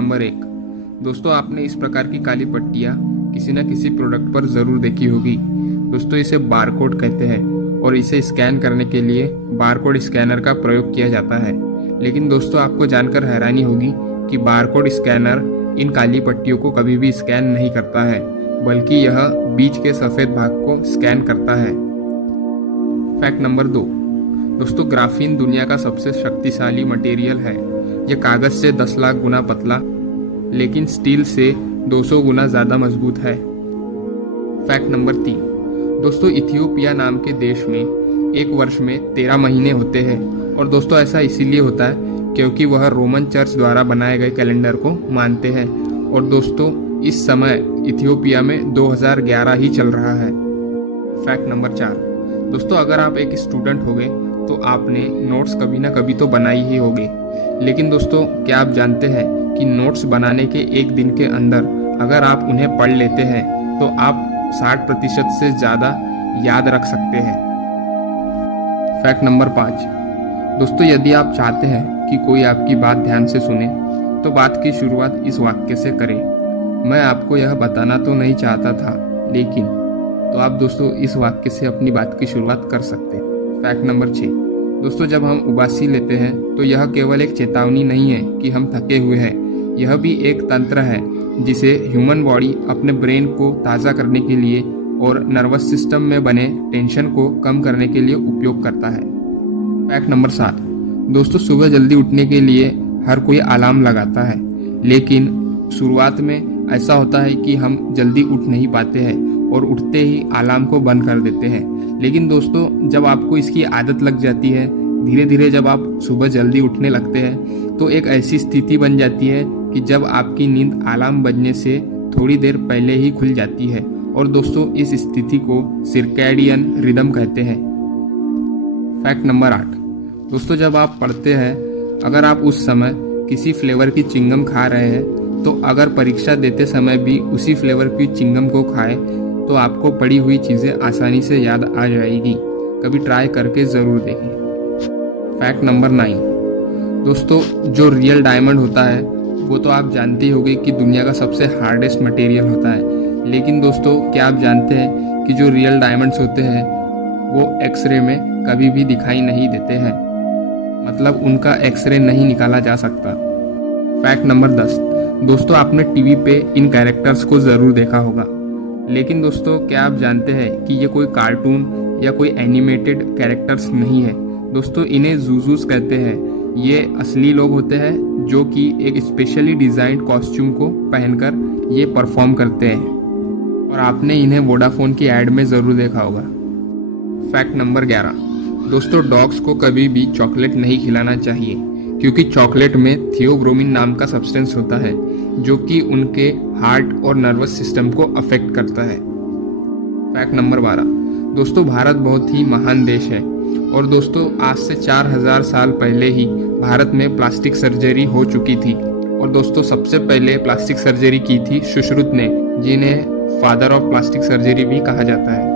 Number 1। दोस्तों, आपने इस प्रकार की काली पट्टियाँ किसी न किसी प्रोडक्ट पर ज़रूर देखी होगी। दोस्तों, इसे बारकोड कहते हैं और इसे स्कैन करने के लिए बारकोड स्कैनर का प्रयोग किया जाता है। लेकिन दोस्तों, आपको जानकर हैरानी होगी कि बारकोड स्कैनर इन काली पट्टियों को कभी भी स्कैन नहीं करता है, बल्कि यह बीच के सफ़ेद भाग को स्कैन करता है। Fact number 2। दोस्तों, ग्राफीन दुनिया का सबसे शक्तिशाली मटेरियल है। यह कागज़ से 10 लाख गुना पतला, लेकिन स्टील से 200 गुना ज़्यादा मजबूत है। Fact number 3। दोस्तों, इथियोपिया नाम के देश में एक वर्ष में 13 महीने होते हैं और दोस्तों ऐसा इसीलिए होता है क्योंकि वह रोमन चर्च द्वारा बनाए गए कैलेंडर को मानते हैं। और दोस्तों, इस समय इथियोपिया में 2011 ही चल रहा है। Fact number 4। दोस्तों, अगर आप एक स्टूडेंट होगे तो आपने नोट्स कभी ना कभी तो बनाई ही होगी। लेकिन दोस्तों, क्या आप जानते हैं कि नोट्स बनाने के एक दिन के अंदर अगर आप उन्हें पढ़ लेते हैं तो आप 60% से ज़्यादा याद रख सकते हैं। Fact number 5। दोस्तों, यदि आप चाहते हैं कि कोई आपकी बात ध्यान से सुने तो बात की शुरुआत इस वाक्य से करें। मैं आपको यह बताना तो नहीं चाहता था, लेकिन तो आप दोस्तों इस वाक्य से अपनी बात की शुरुआत कर सकते हैं। Fact number 6। दोस्तों, जब हम उबासी लेते हैं तो यह केवल एक चेतावनी नहीं है कि हम थके हुए हैं। यह भी एक तंत्र है जिसे ह्यूमन बॉडी अपने ब्रेन को ताज़ा करने के लिए और नर्वस सिस्टम में बने टेंशन को कम करने के लिए उपयोग करता है। Fact number 7। दोस्तों, सुबह जल्दी उठने के लिए हर कोई अलार्म लगाता है, लेकिन शुरुआत में ऐसा होता है कि हम जल्दी उठ नहीं पाते हैं और उठते ही अलार्म को बंद कर देते हैं। लेकिन दोस्तों, जब आपको इसकी आदत लग जाती है, धीरे धीरे जब आप सुबह जल्दी उठने लगते हैं तो एक ऐसी स्थिति बन जाती है कि जब आपकी नींद अलार्म बजने से थोड़ी देर पहले ही खुल जाती है। और दोस्तों, इस स्थिति को सर्कैडियन रिदम कहते हैं। Fact number 8। दोस्तों, जब आप पढ़ते हैं, अगर आप उस समय किसी फ्लेवर की चिंगम खा रहे हैं तो अगर परीक्षा देते समय भी उसी फ्लेवर की चिंगम को खाएं तो आपको पढ़ी हुई चीज़ें आसानी से याद आ जाएगी। कभी ट्राई करके ज़रूर देखें। Fact number 9। दोस्तों, जो रियल डायमंड होता है वो तो आप जानते ही होंगे कि दुनिया का सबसे हार्डेस्ट मटेरियल होता है। लेकिन दोस्तों, क्या आप जानते हैं कि जो रियल डायमंड्स होते हैं वो एक्सरे में कभी भी दिखाई नहीं देते हैं, मतलब उनका एक्सरे नहीं निकाला जा सकता। Fact number 10। दोस्तों, आपने टीवी पे इन कैरेक्टर्स को ज़रूर देखा होगा, लेकिन दोस्तों क्या आप जानते हैं कि ये कोई कार्टून या कोई एनिमेटेड कैरेक्टर्स नहीं है। दोस्तों, इन्हें जूजूस कहते हैं। ये असली लोग होते हैं जो कि एक स्पेशली डिज़ाइंड कॉस्ट्यूम को पहनकर ये परफॉर्म करते हैं और आपने इन्हें वोडाफोन की ऐड में ज़रूर देखा होगा। Fact number 11। दोस्तों, डॉग्स को कभी भी चॉकलेट नहीं खिलाना चाहिए क्योंकि चॉकलेट में थियोब्रोमिन नाम का सब्सटेंस होता है जो कि उनके हार्ट और नर्वस सिस्टम को अफेक्ट करता है। Fact number 12। दोस्तों, भारत बहुत ही महान देश है और दोस्तों आज से 4000 साल पहले ही भारत में प्लास्टिक सर्जरी हो चुकी थी। और दोस्तों, सबसे पहले प्लास्टिक सर्जरी की थी सुश्रुत ने, जिन्हें फादर ऑफ प्लास्टिक सर्जरी भी कहा जाता है।